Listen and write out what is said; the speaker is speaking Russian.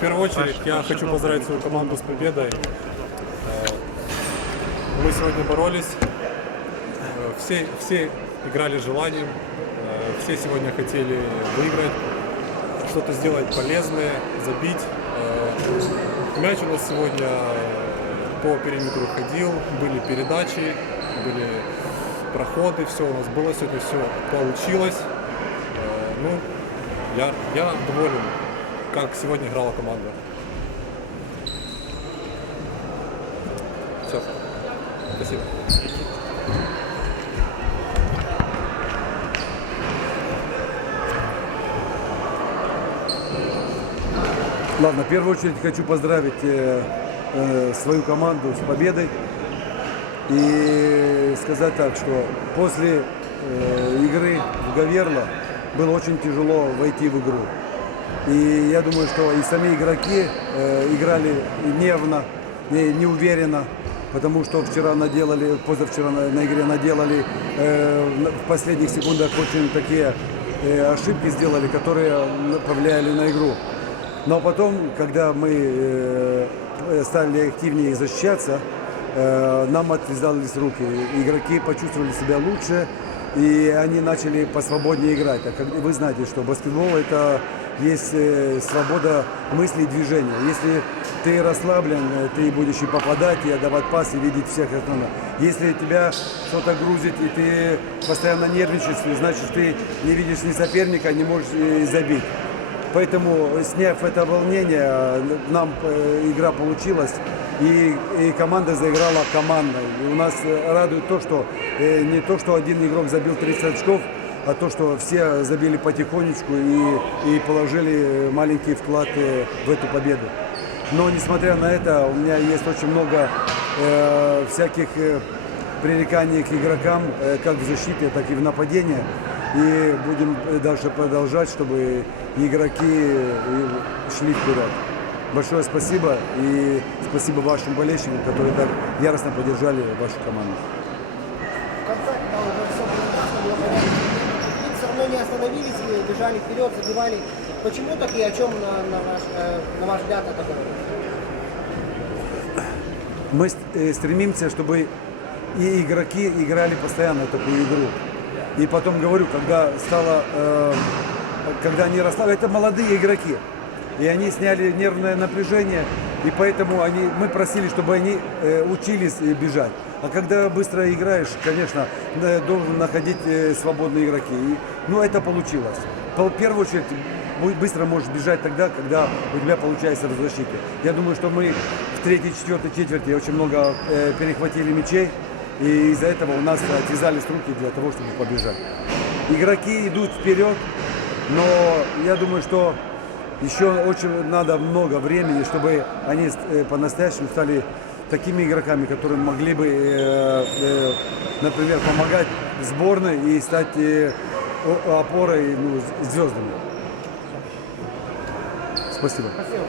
первую очередь я хочу поздравить свою команду с победой. Э, Мы сегодня боролись, Э, все, все играли желанием, Э, все сегодня хотели выиграть, что-то сделать полезное, забить. Мяч у нас сегодня по периметру ходил, были передачи, были проходы, все у нас было сегодня, все получилось. Ну, я, я доволен, как сегодня играла команда. Все. Спасибо. Ладно, в первую очередь хочу поздравить э, э, свою команду с победой и сказать так, что после э, игры в Говерло было очень тяжело войти в игру. И я думаю, что и сами игроки э, играли нервно, не, неуверенно, потому что вчера наделали, позавчера на, на игре наделали э, в последних секундах очень такие э, ошибки сделали, которые повлияли на игру. Но потом, когда мы э, стали активнее защищаться, э, нам отвязались руки. Игроки почувствовали себя лучше, и они начали посвободнее играть. Вы знаете, что баскетбол это есть э, свобода мысли и движения. Если ты расслаблен, э, ты будешь и попадать, и отдавать пас, и видеть всех основных. Если тебя что-то грузит, и ты постоянно нервничаешь, значит ты не видишь ни соперника, не можешь э, забить. Поэтому, сняв это волнение, нам игра получилась, и, и команда заиграла командой. И у нас радует то, что не то, что один игрок забил 30 очков, а то, что все забили потихонечку и, и положили маленький вклад э, в эту победу. Но, несмотря на это, у меня есть очень много э, всяких э, пререканий к игрокам, э, как в защите, так и в нападении. И будем э, дальше продолжать, чтобы игроки э, шли вперед. Большое спасибо и спасибо вашим болельщикам, которые так яростно поддержали вашу команду. В конце, когда уже все было понятно, вы остановились, вы бежали вперед, забивали. Почему так и о чем, на, на, ваш, э, на ваш взгляд, это говорит? Мы э, стремимся, чтобы и игроки играли постоянно такую игру. И потом говорю, когда стало, э, когда они расслабились, это молодые игроки. И они сняли нервное напряжение, и поэтому они, мы просили, чтобы они э, учились бежать. А когда быстро играешь, конечно, должен находить э, свободные игроки. И, ну, это получилось. По- В первую очередь, быстро можешь бежать тогда, когда у тебя получается в защите. Я думаю, что мы в третьей, четвертой четверти очень много э, перехватили мячей, и из-за этого у нас отвязались руки для того, чтобы побежать. Игроки идут вперед, но я думаю, что еще очень надо много времени, чтобы они э, по-настоящему стали такими игроками, которые могли бы, э, э, например, помогать сборной и стать э, опорой ну, звездами. Спасибо. Спасибо.